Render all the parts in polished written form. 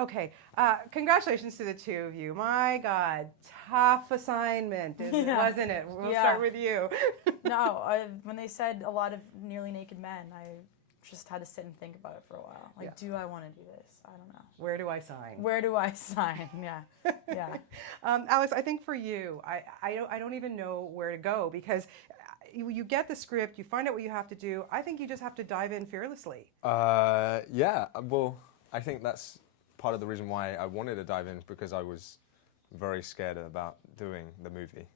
Okay, congratulations to the two of you. My God, tough assignment, wasn't it? We'll start with you. No, when they said a lot of nearly naked men, I just had to sit and think about it for a while. Like, do I want to do this? I don't know. Where do I sign? Where do I sign? Yeah. Alex, I think for you, I don't even know where to go because you get the script, you find out what you have to do. I think you just have to dive in fearlessly. Yeah, well, I think that's part of the reason why I wanted to dive in, because I was very scared about doing the movie.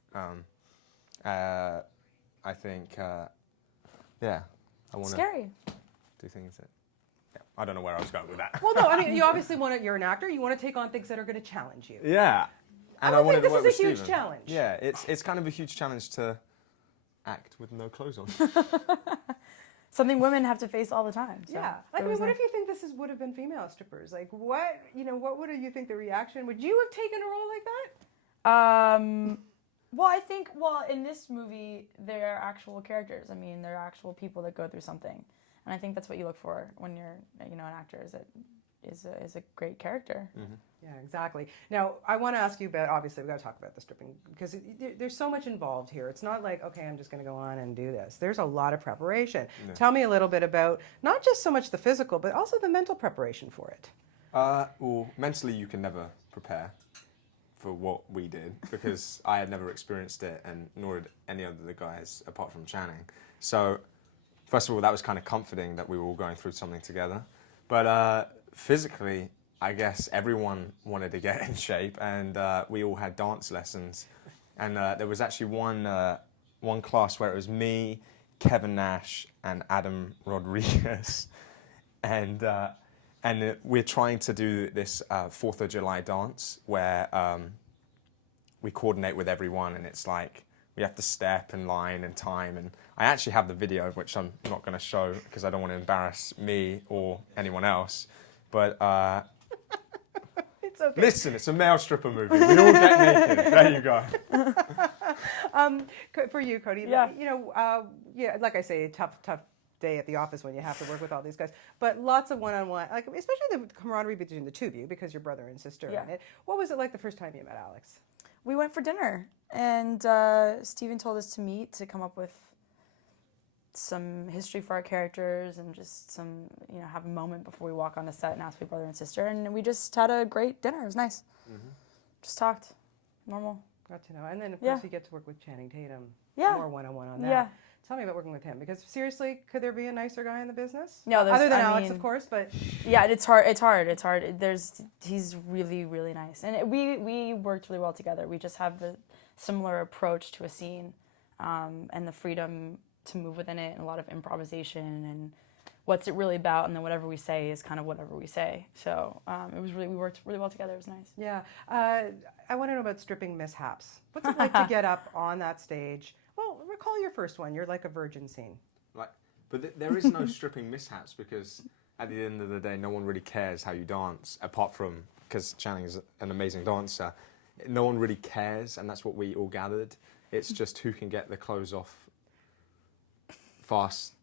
I think, I want to Scary. do things that, I don't know where I was going with that. Well, no, I mean, you obviously you're an actor, you want to take on things that are going to challenge you. Yeah. And I would think this is a huge Steven. challenge. Yeah, it's kind of a huge challenge to act with no clothes on. Something women have to face all the time. So Yeah, like I mean, what if you think would have been female strippers? Like, what would you think the reaction? Would you have taken a role like that? Well, I think, in this movie, they're actual characters. I mean, they're actual people that go through something, and I think that's what you look for when you're, an actor. Is a great character. Mm-hmm. Yeah, exactly. Now, I want to ask you about, obviously, we've got to talk about the stripping, because there's so much involved here. It's not like, okay, I'm just going to go on and do this. There's a lot of preparation. Yeah. Tell me a little bit about, not just so much the physical, but also the mental preparation for it. Well, mentally, you can never prepare for what we did, because I had never experienced it, and nor did any of the guys, apart from Channing. So, first of all, that was kind of comforting that we were all going through something together. But physically, I guess everyone wanted to get in shape, and we all had dance lessons. And there was actually one class where it was me, Kevin Nash, and Adam Rodriguez, and we're trying to do this 4th of July dance where we coordinate with everyone, and it's like we have to step and line and time. And I actually have the video, which I'm not going to show because I don't want to embarrass me or anyone else. But it's okay. Listen, it's a male stripper movie. We all get naked. There you go. For you, Cody, like I say, tough day at the office when you have to work with all these guys. But lots of one-on-one, like especially the camaraderie between the two of you, because you're brother and sister in it. What was it like the first time you met Alex? We went for dinner, and Steven told us to meet to come up with some history for our characters and just some, have a moment before we walk on the set and ask to be brother and sister. And we just had a great dinner. It was nice. Mm-hmm. Just talked. Normal. Got to know. And then, of course, you get to work with Channing Tatum. Yeah. More one-on-one on that. Yeah. Tell me about working with him, because seriously, could there be a nicer guy in the business? No, other than Alex, of course, but yeah, it's hard. He's really, really nice, and we worked really well together. We just have the similar approach to a scene, and the freedom to move within it, and a lot of improvisation, and what's it really about, and then whatever we say is kind of whatever we say. So we worked really well together. It was nice. Yeah, I want to know about stripping mishaps. What's it like to get up on that stage? Well, recall your first one. You're like a virgin scene. But there is no stripping mishaps, because at the end of the day, no one really cares how you dance, apart from, because Channing is an amazing dancer, no one really cares, and that's what we all gathered. It's just who can get the clothes off fastest.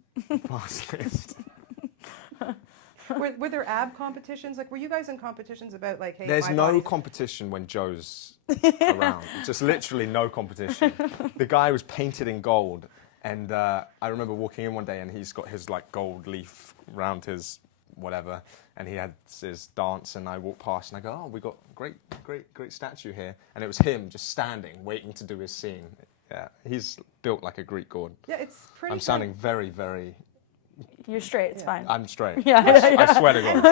Were there ab competitions? Like, were you guys in competitions about, like, hey, there's no competition when Joe's around. Just literally no competition. The guy was painted in gold, and I remember walking in one day, and he's got his like gold leaf around his whatever, and he had his dance, and I walked past, and I go, oh, we got great statue here, and it was him just standing, waiting to do his scene. Yeah, he's built like a Greek god. Yeah, it's pretty. I'm sounding very, very. You're straight. It's fine. I'm straight. Yeah, I swear to God.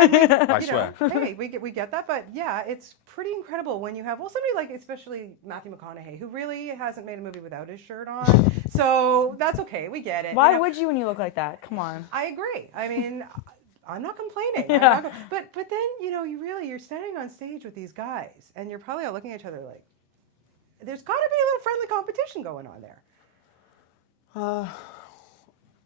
I swear. Hey, we get that, but yeah, it's pretty incredible when you have somebody like, especially Matthew McConaughey, who really hasn't made a movie without his shirt on. So that's okay. We get it. Why would you when you look like that? Come on. I agree. I mean, I'm not complaining. Yeah. But then you're standing on stage with these guys, and you're probably all looking at each other like, there's got to be a little friendly competition going on there.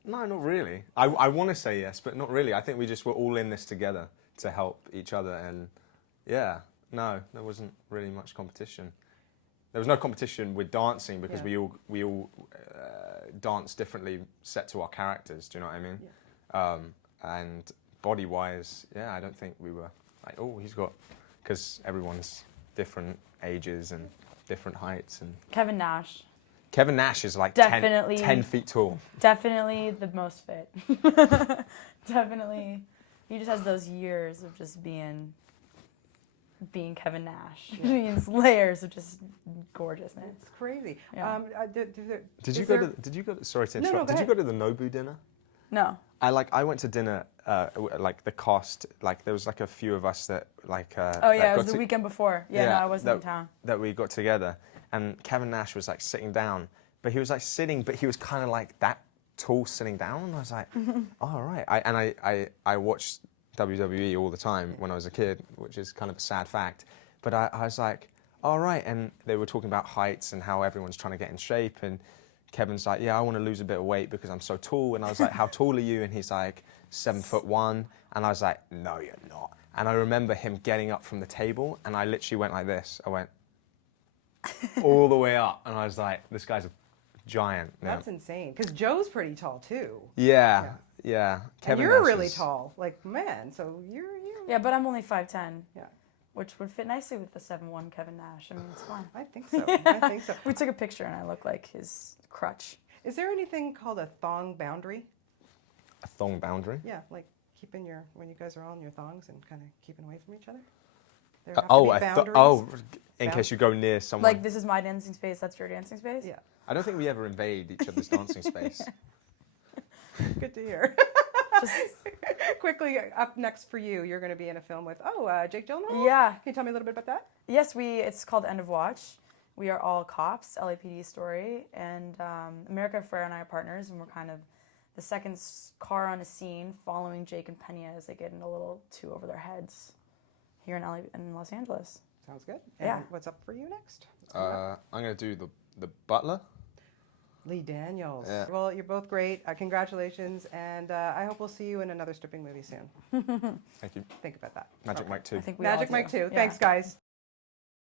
No, not really. I want to say yes, but not really. I think we just were all in this together to help each other, and yeah, no, there wasn't really much competition. There was no competition with dancing, because we all dance differently, set to our characters. Do you know what I mean? Yeah. And body-wise, I don't think we were like, oh, he's got, because everyone's different ages and different heights. And Kevin Nash. Kevin Nash is like Definitely. 10 feet tall. Definitely the most fit. Definitely. He just has those years of just being Kevin Nash. It means layers of just gorgeousness. It's crazy. Yeah. Did you go to, sorry to interrupt, go did you go to the Nobu dinner? No. I went to dinner, like the cast, like there was like a few of us that like. Oh yeah, it was the weekend before. Yeah, no, I wasn't in town. That we got together, and Kevin Nash was like sitting down, but he was like sitting, but he was kind of like that tall sitting down. And I was like, oh, all right. I watched WWE all the time when I was a kid, which is kind of a sad fact. But I was like, all right. And they were talking about heights and how everyone's trying to get in shape. And Kevin's like, yeah, I want to lose a bit of weight because I'm so tall. And I was like, how tall are you? And he's like, 7'1". And I was like, no, you're not. And I remember him getting up from the table, and I literally went like this. I went all the way up, and I was like, this guy's a giant. That's insane. Because Joe's pretty tall too. Yeah. And Kevin you're Nash really is- tall, like man. So you're. Yeah, but I'm only 5'10". Yeah. Which would fit nicely with the 7'1" Kevin Nash. I mean, it's fine. I think so. I think so. We took a picture and I look like his crutch. Is there anything called a thong boundary? A thong boundary? Yeah, like keeping when you guys are all in your thongs and kind of keeping away from each other. There In case you go near someone. Like, this is my dancing space, that's your dancing space? Yeah. I don't think we ever invade each other's dancing space. Good to hear. Just, Quickly, up next for you, you're going to be in a film with Jake Gyllenhaal. yeah. Can you tell me a little bit about that? Yes, it's called End of Watch. We are all cops, LAPD story, and America Ferrer and I are partners, and we're kind of the second car on a scene following Jake and Pena as they get in a little too over their heads here in Los Angeles. Sounds good. And Yeah. what's up for you next? I'm going to do the butler. Lee Daniels. Yeah. Well, you're both great. Congratulations, and I hope we'll see you in another stripping movie soon. Thank you. Think about that. Magic Okay. Mike 2. I think we all Magic do. Mike 2. Yeah. Thanks, guys.